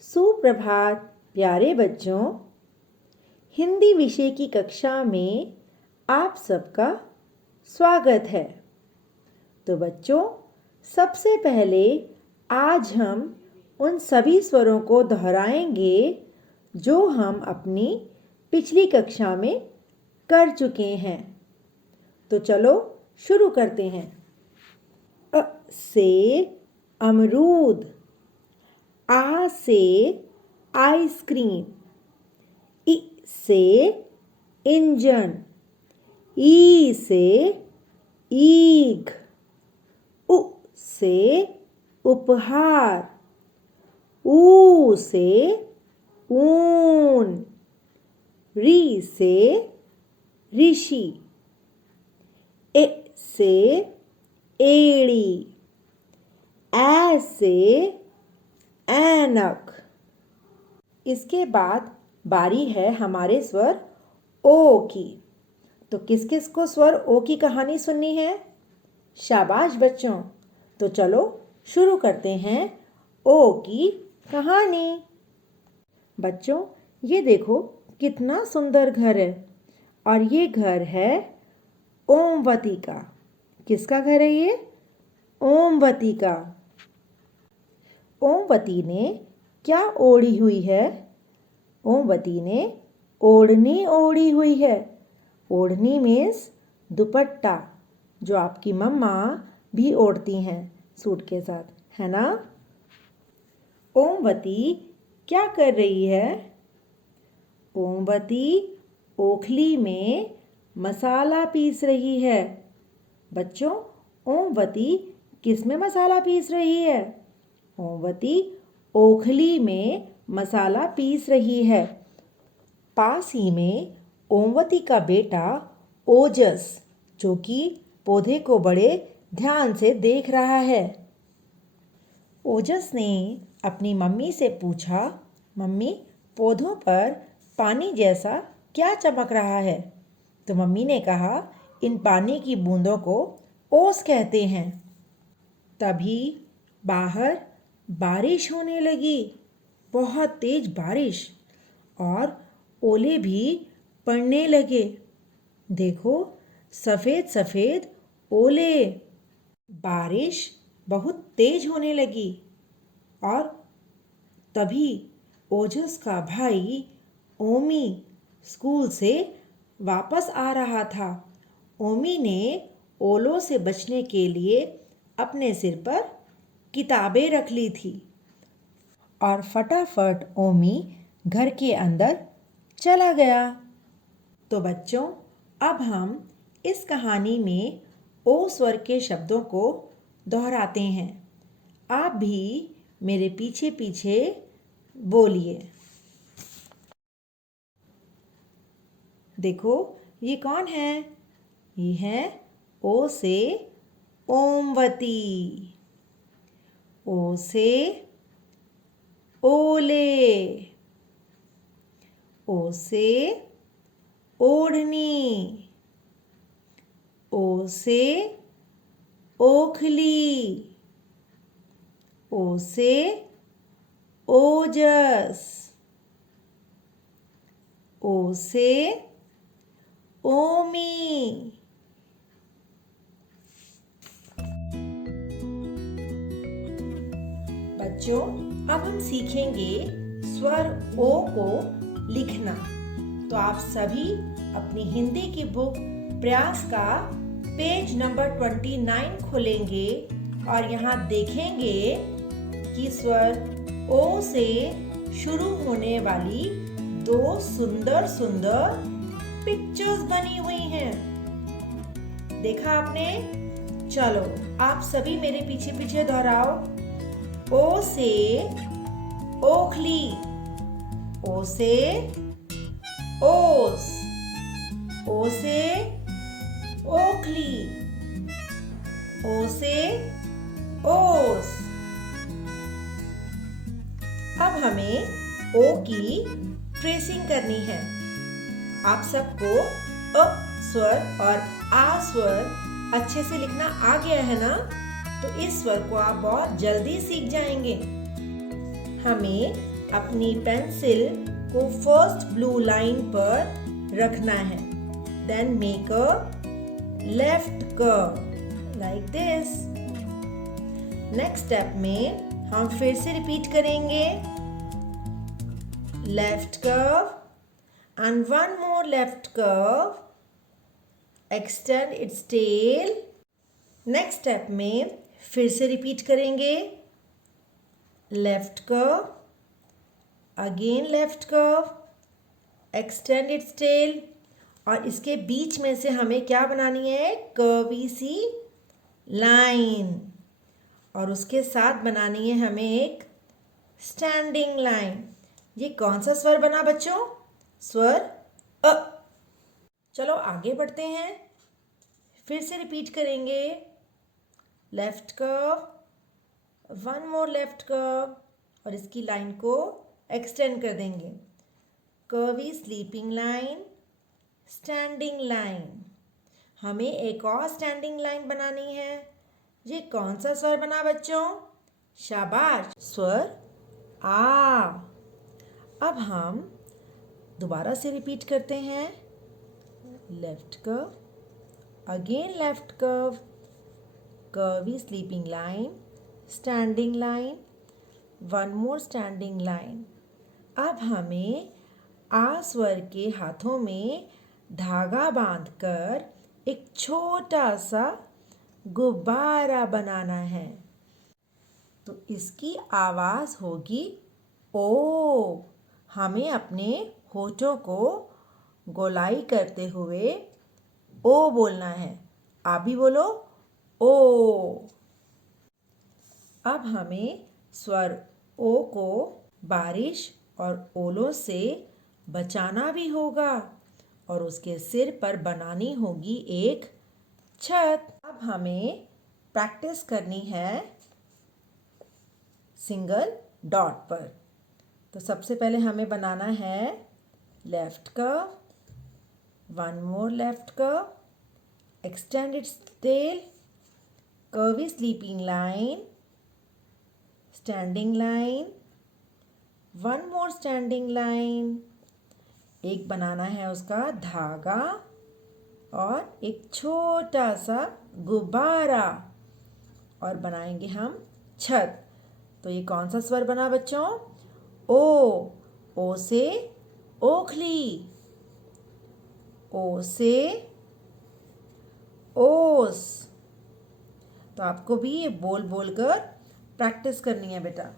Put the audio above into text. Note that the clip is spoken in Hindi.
सुप्रभात प्यारे बच्चों। हिंदी विषय की कक्षा में आप सबका स्वागत है। तो बच्चों, सबसे पहले आज हम उन सभी स्वरों को दोहराएंगे जो हम अपनी पिछली कक्षा में कर चुके हैं। तो चलो शुरू करते हैं। अ से अमरूद, आ से आइसक्रीम, इ से इंजन, ई से ईख, उ से उपहार, ऊ से ऊन, री से ऋषि, ए से एड़ी, ऐ से ऐनक। इसके बाद बारी है हमारे स्वर ओ की। तो किस किस को स्वर ओ की कहानी सुननी है? शाबाश बच्चों। तो चलो शुरू करते हैं ओ की कहानी। बच्चों, ये देखो कितना सुंदर घर है। और ये घर है ओमवती का। किसका घर है ये? ओमवती का। ओमवती ने क्या ओढ़ी हुई है? ओमवती ने ओढ़नी ओढ़ी हुई है। ओढ़नी मीन्स दुपट्टा, जो आपकी मम्मा भी ओढ़ती हैं सूट के साथ, है ना? ओमवती क्या कर रही है? ओमवती ओखली में मसाला पीस रही है। बच्चों, ओमवती किस में मसाला पीस रही है? ओमवती ओखली में मसाला पीस रही है। पास ही में ओमवती का बेटा ओजस, जो कि पौधे को बड़े ध्यान से देख रहा है। ओजस ने अपनी मम्मी से पूछा, मम्मी, पौधों पर पानी जैसा क्या चमक रहा है? तो मम्मी ने कहा, इन पानी की बूंदों को ओस कहते हैं। तभी बाहर बारिश होने लगी, बहुत तेज बारिश, और ओले भी पड़ने लगे। देखो, सफ़ेद सफ़ेद ओले। बारिश बहुत तेज होने लगी और तभी ओजस का भाई ओमी स्कूल से वापस आ रहा था। ओमी ने ओलों से बचने के लिए अपने सिर पर किताबें रख ली थी और फटाफट ओमी घर के अंदर चला गया। तो बच्चों, अब हम इस कहानी में ओ स्वर के शब्दों को दोहराते हैं। आप भी मेरे पीछे पीछे बोलिए। देखो, ये कौन है? ये है ओ से ओमवती, ओ से ओले, ओ से ओढ़नी, ओ से ओखली, ओ से ओजस, ओ से ओमी। बच्चों, अब हम सीखेंगे स्वर ओ को लिखना। तो आप सभी अपनी हिंदी की बुक प्रयास का पेज नंबर 29 खोलेंगे और यहाँ देखेंगे कि स्वर ओ से शुरू होने वाली दो सुंदर सुंदर पिक्चर्स बनी हुई हैं। देखा आपने? चलो आप सभी मेरे पीछे पीछे दोहराओ। ओ से ओखली, ओ से ओस, ओ से ओखली, ओ से ओस। अब हमें ओ की ट्रेसिंग करनी है। आप सबको अ स्वर और आ स्वर अच्छे से लिखना आ गया है ना? तो इस स्वर को आप बहुत जल्दी सीख जाएंगे। हमें अपनी पेंसिल को फर्स्ट ब्लू लाइन पर रखना है। Then make a left curve like this. Next step में हम फिर से रिपीट करेंगे, left curve and one more left curve, extend its tail. Next step में फिर से रिपीट करेंगे, left curve, again left curve, extend its tail. और इसके बीच में से हमें क्या बनानी है, कर्वी सी लाइन, और उसके साथ बनानी है हमें एक स्टैंडिंग लाइन। ये कौन सा स्वर बना बच्चों, स्वर अ। चलो आगे बढ़ते हैं, फिर से रिपीट करेंगे, left curve, one more left curve, और इसकी लाइन को एक्सटेंड कर देंगे, curvy sleeping line, standing line. हमें एक और स्टैंडिंग लाइन बनानी है। ये कौन सा स्वर बना बच्चों, शाबाश, स्वर आ। अब हम दोबारा से रिपीट करते हैं, left curve, again left curve, curvy sleeping line, standing line, one more standing line. अब हमें आ स्वर के हाथों में धागा बांधकर एक छोटा सा गुब्बारा बनाना है। तो इसकी आवाज़ होगी ओ। हमें अपने होठों को गोलाई करते हुए ओ बोलना है। आप भी बोलो ओ। अब हमें स्वर ओ को बारिश और ओलों से बचाना भी होगा, और उसके सिर पर बनानी होगी एक छत। अब हमें प्रैक्टिस करनी है सिंगल डॉट पर। तो सबसे पहले हमें बनाना है left curve, one more left curve, extend its tail, curvy sleeping line, standing line, one more standing line। एक बनाना है उसका धागा और एक छोटा सा गुब्बारा, और बनाएंगे हम छत। तो ये कौन सा स्वर बना बच्चों, ओ। ओ से ओखली, ओ से ओस। तो आपको भी ये बोल बोल कर प्रैक्टिस करनी है बेटा।